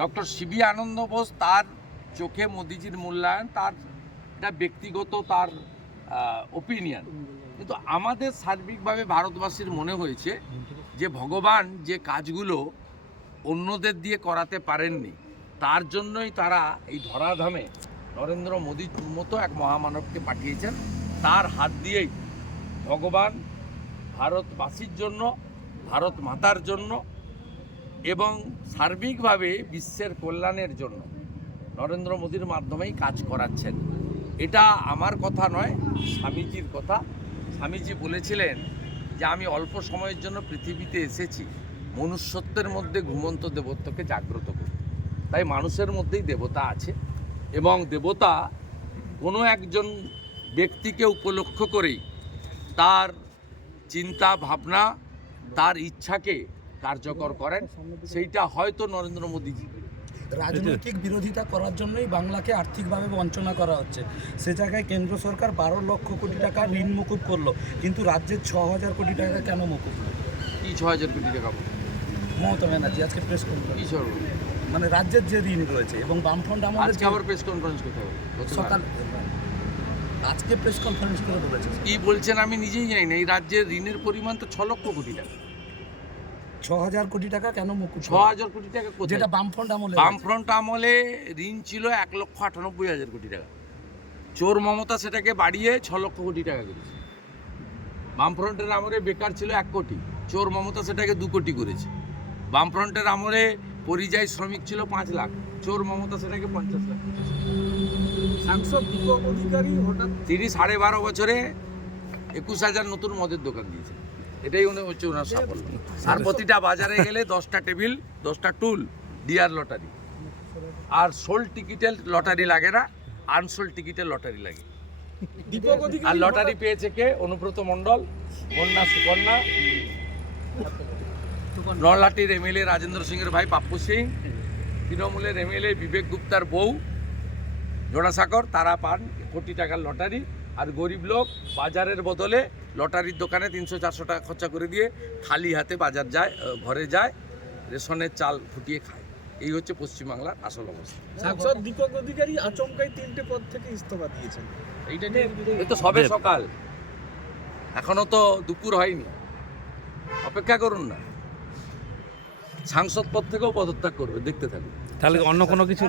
Doctor CB আনন্দ বোস তার চোখে মোদিজির মূল্যায়ন, তার এটা ব্যক্তিগত, তার ওপিনিয়ন কিন্তু আমাদের সার্বিকভাবে ভারতবাসীর মনে হয়েছে যে ভগবান যে কাজগুলো অন্যদের দিয়ে করাতে পারেননি, তার জন্যই তারা এই ধরাধামে নরেন্দ্র মোদীর মতো এক মহামানবকে পাঠিয়েছেন। তার হাত দিয়েই ভগবান ভারতবাসীর জন্য, ভারত মাতার জন্য এবং সার্বিকভাবে বিশ্বের কল্যাণের জন্য নরেন্দ্র মোদীর মাধ্যমেই কাজ করাচ্ছেন। এটা আমার কথা নয়, স্বামীজির কথা। স্বামীজি বলেছিলেন যে, আমি অল্প সময়ের জন্য পৃথিবীতে এসেছি, মনুষ্যত্বের মধ্যে ঘুমন্ত দেবত্বকে জাগ্রত করতে তাই মানুষের মধ্যেই দেবতা আছে এবং দেবতা কোনো একজন ব্যক্তিকে উপলক্ষ করেই তার চিন্তা, ভাবনা, তার ইচ্ছাকে কার্যকর করেন সেইটা হয়তো নরেন্দ্র মোদীজি। রাজনৈতিক বিরোধিতা করার জন্যই বাংলাকে আর্থিকভাবে বঞ্চনা করা হচ্ছে। সে জায়গায় কেন্দ্র সরকার বারো লক্ষ কোটি টাকা ঋণ মুকুব করল কিন্তু রাজ্যের ছ হাজার কোটি টাকা কেন মুকুব? কি ছ হাজার কোটি টাকা মমতা ব্যানার্জি আজকে প্রেস কনফারেন্স মানে রাজ্যের যে ঋণ রয়েছে এবং বামফ্রন্ট আমাদের আজকে আবার প্রেস কনফারেন্স করতে হবে? সকাল আজকে প্রেস কনফারেন্স করে বলেছে। কি বলছেন আমি নিজেই জানি না। এই রাজ্যের ঋণের পরিমাণ তো ছ লক্ষ কোটি টাকা। ছ হাজার কোটি টাকা কেন মুকুব ছ হাজার কোটি টাকা কোথায়? যেটা বামফ্রন্ট আমলে। বামফ্রন্ট আমলে ঋণ ছিল এক লক্ষ আটানব্বই হাজার কোটি টাকা। চোর মমতা সেটাকে বাড়িয়ে ছ লক্ষ কোটি টাকা করেছে। বামফ্রন্টের আমলে বেকার ছিল এক কোটি চোর মমতা সেটাকে দু কোটি করেছে। বামফ্রন্টের আমলে পরিযায়ী শ্রমিক ছিল পাঁচ লাখ চোর মমতা সেটাকে পঞ্চাশ লাখ সাংসদ দীপক অধিকারী হঠাৎ তিনি সাড়ে বারো বছরে একুশ হাজার নতুন মদের দোকান দিয়েছে এটাই উনি হচ্ছে ওনার সাফল্য। আর প্রতিটা বাজারে গেলে দশটা টেবিল দশটা টুল ডিয়ার লটারি। আর সোল টিকিটের লটারি লাগে না আনসোল টিকিটের লটারি লাগে। আর লটারি পেয়েছে কে? অনুব্রত মণ্ডল কন্যা সুকন্যা নলাটির এমএলএ রাজেন্দ্র সিংয়ের ভাই পাপ্পু সিং তৃণমূলের এমএলএ বিবেক গুপ্তার বউ জোড়াসাগর তারা পান কোটি টাকার লটারি। আর গরিব লোক বাজারের বদলে লটারির দোকানে তিনশো চারশো টাকা খরচা করে দিয়ে খালি হাতে বাজার যায় ঘরে যায় রেশনের চাল ফুটিয়ে খায়। এই হচ্ছে পশ্চিমবাংলার আসল অবস্থা। সাংসদ দীপক অধিকারী আচমকাই তিনটে পদ থেকে ইস্তফা দিয়েছেন। এইটা নিয়ে তো সবে সকাল। এখনও তো দুপুর হয়নি। অপেক্ষা করুন না। সাংসদ পদ থেকেও পদত্যাগ করবে দেখতে থাকুন। তাহলে অন্য কোনো কিছু